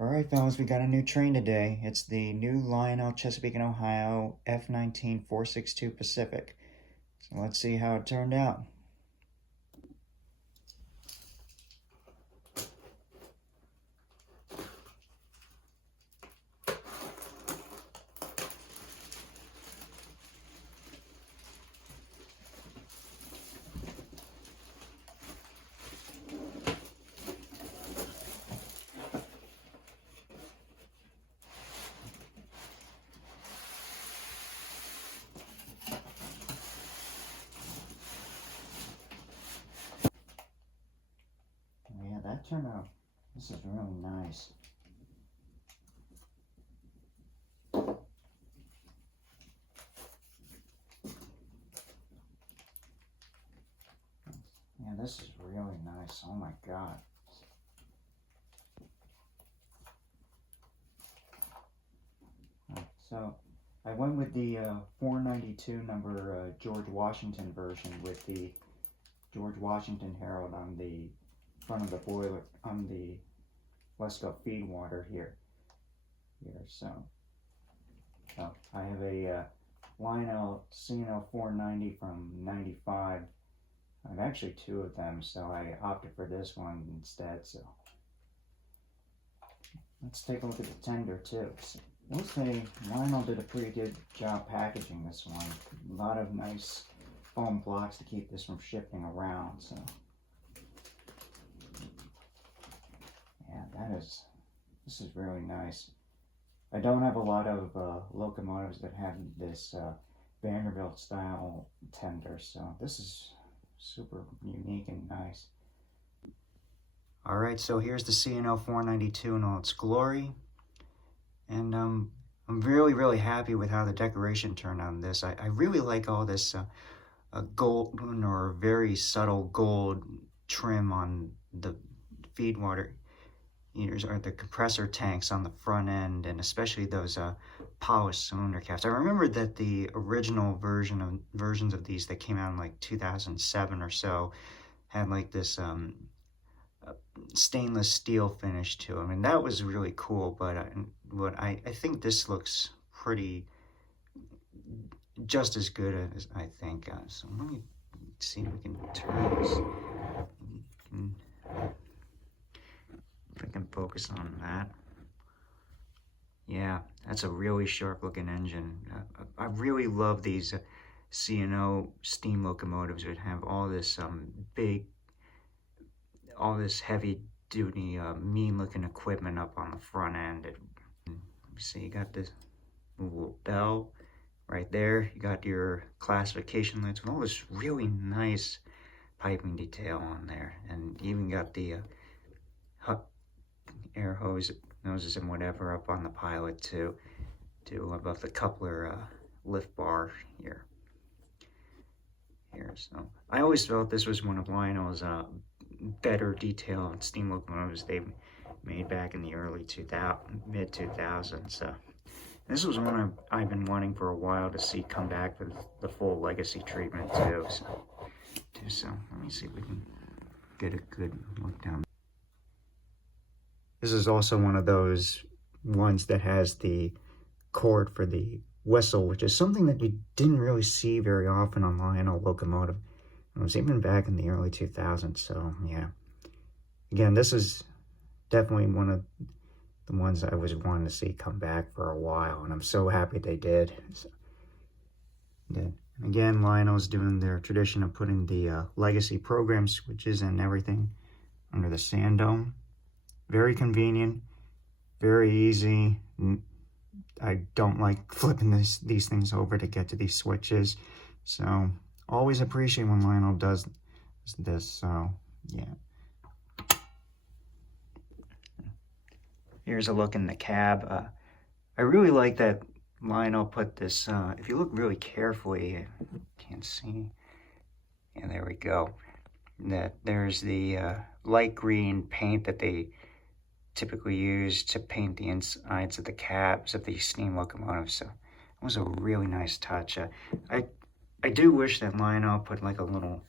Alright fellas, we got a new train today. It's the new Lionel Chesapeake Ohio F19 462 Pacific. So let's see how it turned out. Yeah, that turned out. This is really nice. Yeah, this is really nice. Oh my god. So I went with the 492 number George Washington version with the George Washington Herald on the front of the boiler on the Westfield feed water here. So I have a Lionel C&L 490 from 95. I have actually two of them, so I opted for this one instead. So let's take a look at the tender too. So we'll say Lionel did a pretty good job packaging this one. A lot of nice foam blocks to keep this from shifting around. So yeah, this is really nice. I don't have a lot of locomotives that have this Vanderbilt style tender, so this is super unique and nice. Alright, so here's the C&L 492 in all its glory, and I'm really happy with how the decoration turned on this. I really like all this golden or very subtle gold trim on the feed water heaters or the compressor tanks on the front end, and especially those polished cylinder caps. I remember that the original versions of these that came out in like 2007 or so had like this stainless steel finish to them, and that was really cool. But I think this looks pretty just as good as I think. So let me see if we can turn this. If I can focus on that. Yeah, that's a really sharp looking engine. I really love these C&O steam locomotives that have all this all this heavy duty, mean looking equipment up on the front end. See, you got this little bell right there. You got your classification lights with all this really nice piping detail on there. And you even got the air hose noses and whatever up on the pilot too, above the coupler lift bar here. So I always felt this was one of Lionel's better detailed steam locomotives they made back in the early mid 2000s. So this was one I've been wanting for a while to see come back with the full legacy treatment too. So let me see if we can get a good look down. This is also one of those ones that has the cord for the whistle, which is something that you didn't really see very often on Lionel Locomotive. It was even back in the early 2000s, so yeah. Again, this is definitely one of the ones I was wanting to see come back for a while, and I'm so happy they did. So, yeah. Again, Lionel's doing their tradition of putting the legacy program switches and everything under the sand dome. Very convenient, very easy. I don't like flipping these things over to get to these switches. So always appreciate when Lionel does this. So yeah. Here's a look in the cab. I really like that Lionel put this, if you look really carefully, you can't see. Yeah, there we go. That there's the light green paint that they typically used to paint the insides of the cabs of these steam locomotives. So it was a really nice touch. I do wish that Lionel put like a little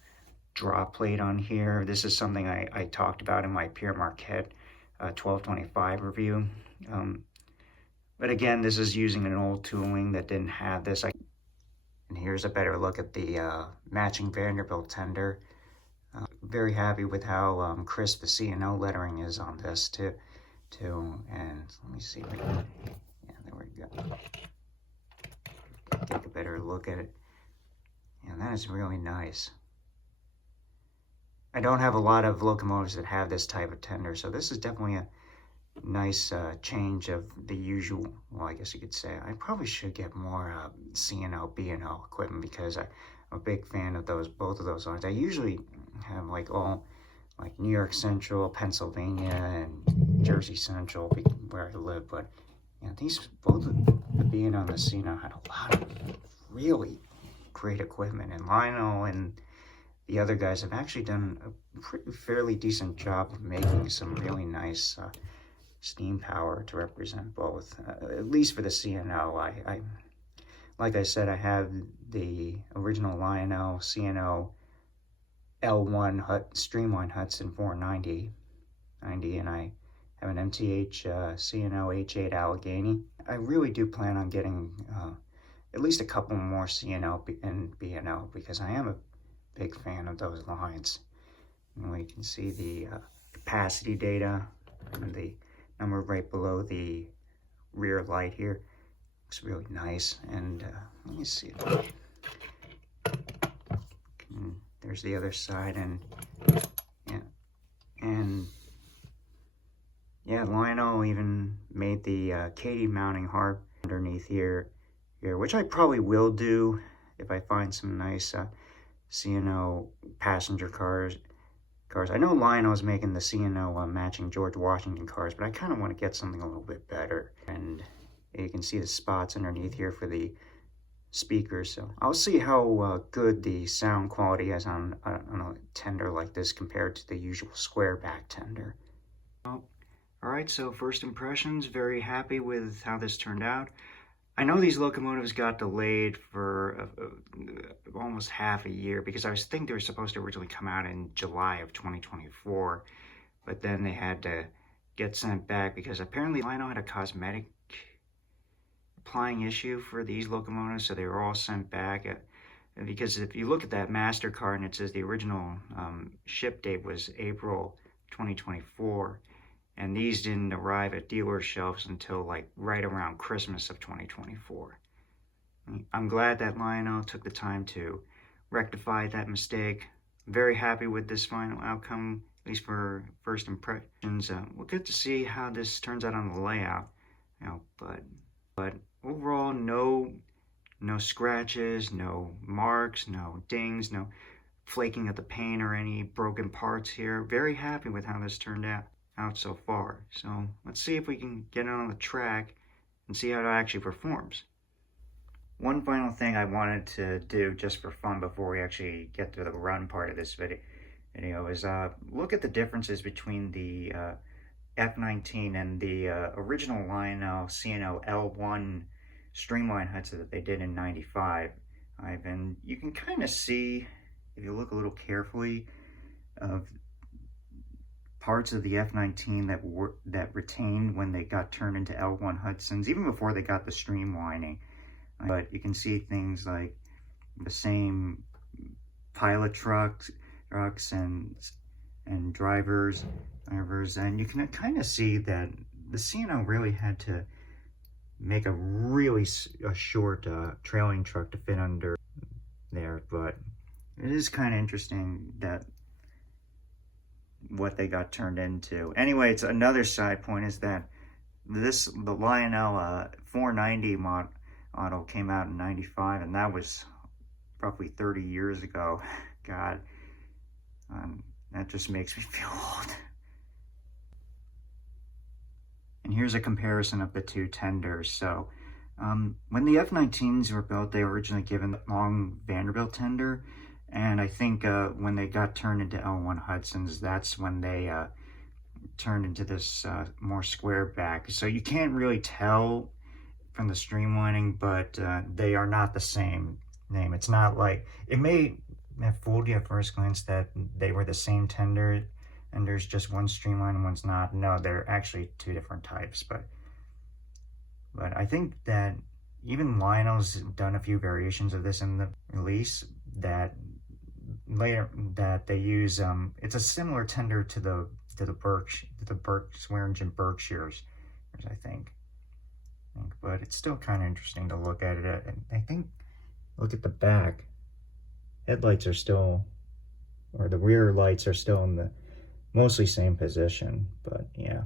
drop plate on here. This is something I talked about in my Pierre Marquette 1225 review. But again, this is using an old tooling that didn't have this. And here's a better look at the matching Vanderbilt tender. Very happy with how crisp the C&O lettering is on this too. And let me see. Yeah, there we go. Take a better look at it. Yeah, that is really nice. I don't have a lot of locomotives that have this type of tender, so this is definitely a nice change of the usual. Well, I guess you could say I probably should get more C&O, B&O equipment because I'm a big fan of both of those lines. I usually have like New York Central, Pennsylvania, and Jersey Central where I live. But yeah, both of the B&O and the C&O had a lot of really great equipment, and Lionel and the other guys have actually done a fairly decent job of making some really nice steam power to represent both, at least for the C&O. Like I said, I have the original Lionel C&O L1 Streamline Hudson 490, and I have an MTH C&O H8 Allegheny. I really do plan on getting at least a couple more C&O and B&O because I am a big fan of those lines. And you can see the capacity data and the number right below the rear light here. Looks really nice. And let me see. There's the other side, and Lionel even made the Katy mounting harp underneath here, which I probably will do if I find some nice C&O passenger cars. I know Lionel's making the C&O matching George Washington cars, but I kind of want to get something a little bit better. And you can see the spots underneath here for the speakers. So I'll see how good the sound quality is on a tender like this compared to the usual square back tender. Well, all right, so first impressions, very happy with how this turned out. I know these locomotives got delayed for almost half a year because I think they were supposed to originally come out in July of 2024, but then they had to get sent back because apparently Lionel had a cosmetic applying issue for these locomotives, so they were all sent back. Because if you look at that master card and it says the original ship date was April 2024, and these didn't arrive at dealer shelves until like right around Christmas of 2024. I'm glad that Lionel took the time to rectify that mistake. Very happy with this final outcome, at least for first impressions. We'll get to see how this turns out on the layout, but overall, no scratches, no marks, no dings, no flaking of the paint or any broken parts here. Very happy with how this turned out so far. So let's see if we can get it on the track and see how it actually performs. One final thing I wanted to do just for fun before we actually get to the run part of this video is look at the differences between the F19 and the original Lionel C&O L1 Streamline Hudson that they did in '95. And you can kind of see, if you look a little carefully, of parts of the F19 that retained when they got turned into L1 Hudsons, even before they got the streamlining. But you can see things like the same pilot trucks and drivers, and you can kind of see that the C&O really had to make a short trailing truck to fit under there. But it is kind of interesting that what they got turned into. Anyway, it's another side point is that the Lionel 490 model came out in '95, and that was roughly 30 years ago. God, that just makes me feel old. And here's a comparison of the two tenders. So when the F19s were built, they were originally given the long Vanderbilt tender. And I think when they got turned into L1 Hudsons, that's when they turned into this more square back. So you can't really tell from the streamlining, but they are not the same name. It's not like, it may have fooled you at first glance that they were the same tender and there's just one streamline and one's not. No, they're actually two different types, but I think that even Lionel's done a few variations of this in the release that later that they use. It's a similar tender to the Swearingen Berkshires, I think. But it's still kind of interesting to look at it. And I think, look at the back. Headlights are still, or the rear lights are still in the mostly same position, but yeah.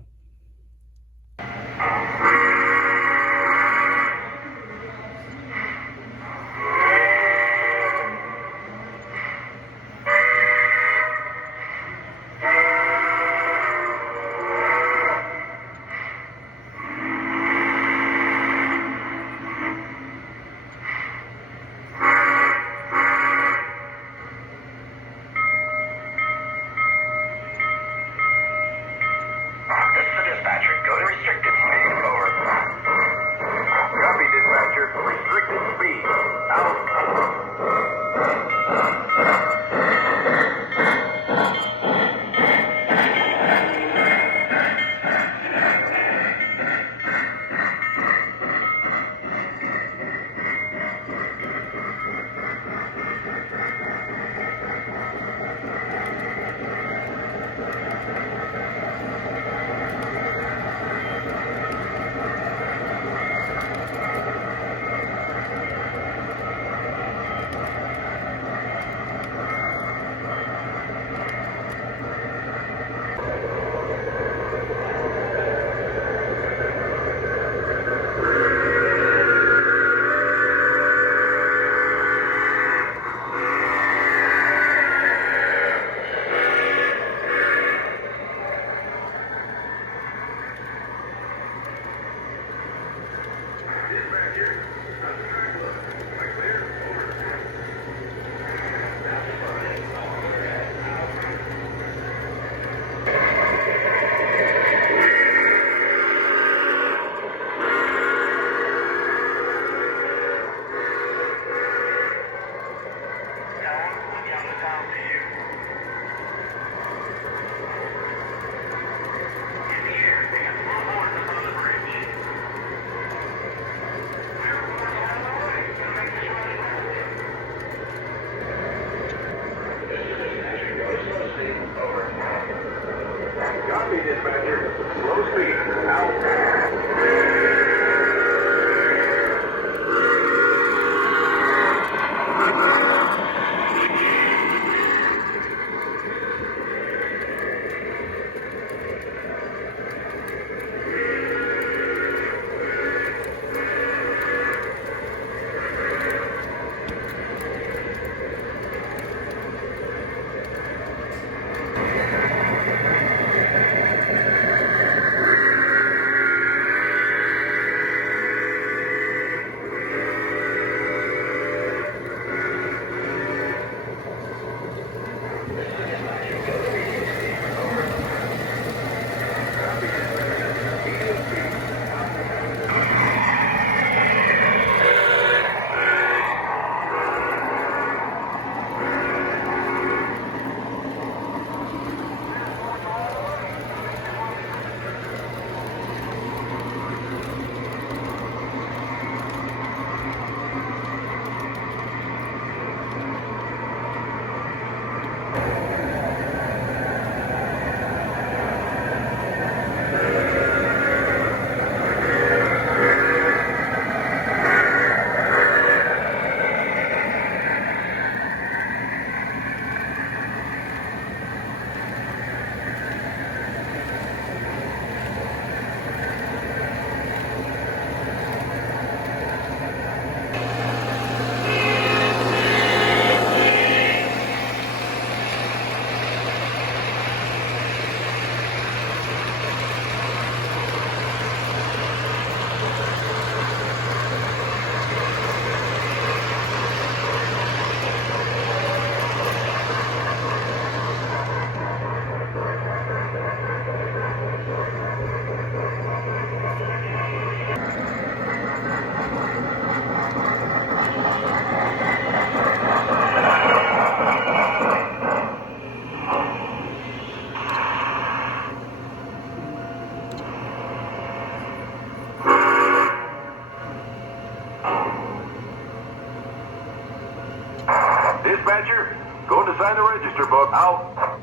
dispatcher. Going to sign the register book. Out.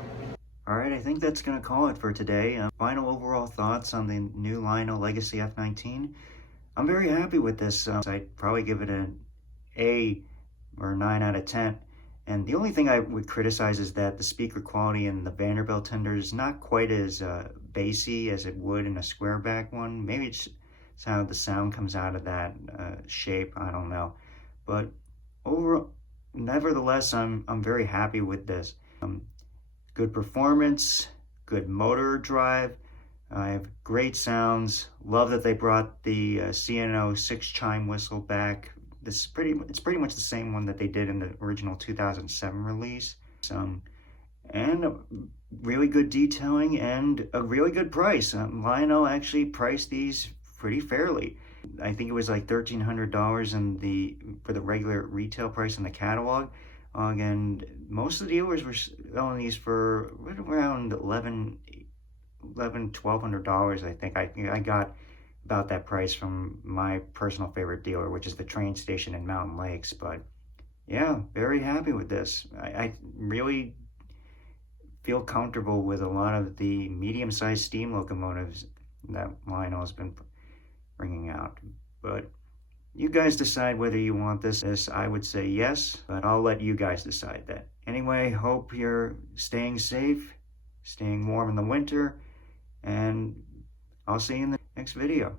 Alright, I think that's going to call it for today. Final overall thoughts on the new Lionel Legacy F19. I'm very happy with this. I'd probably give it an A or 9 out of 10. And the only thing I would criticize is that the speaker quality in the Vanderbilt tender is not quite as bassy as it would in a square back one. Maybe it's how the sound comes out of that shape, I don't know. But nevertheless, I'm very happy with this. Good performance, good motor drive. I have great sounds. Love that they brought the CNO 6-chime whistle back. It's pretty much the same one that they did in the original 2007 release. And really good detailing and a really good price. Lionel actually priced these pretty fairly. I think it was like $1,300 for the regular retail price in the catalog. And most of the dealers were selling these for right around $1,200. I think I got about that price from my personal favorite dealer, which is the train station in Mountain Lakes. But yeah, very happy with this. I really feel comfortable with a lot of the medium-sized steam locomotives that Lionel has been bringing out. But you guys decide whether you want this. I would say yes, but I'll let you guys decide that. Anyway, hope you're staying safe, staying warm in the winter, and I'll see you in the next video.